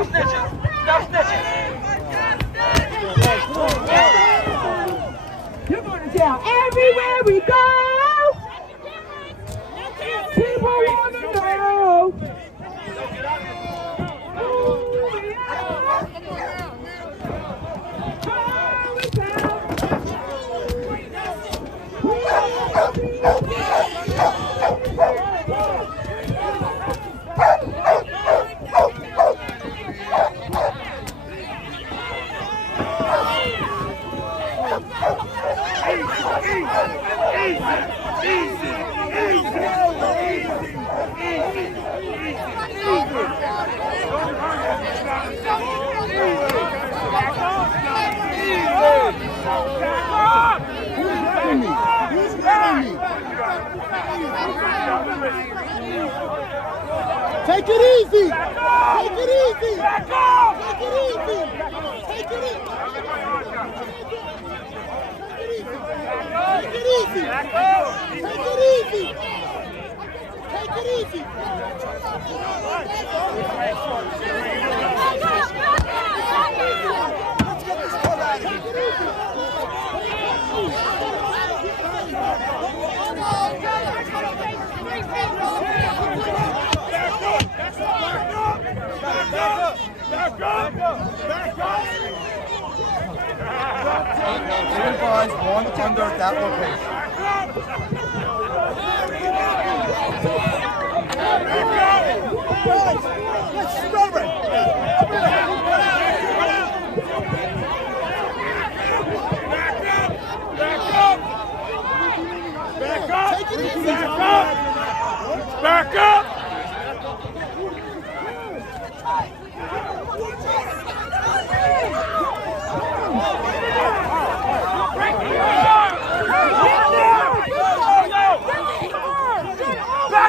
Stop snitching. Stop snitching. You're going to jail everywhere we go. People want to know. Take it easy! Take it easy! Back off! Take it easy! Take it easy! Take it easy! Take it easy! Take it easy! Let's get this one out of here! Be advised, one under at that location. Guys,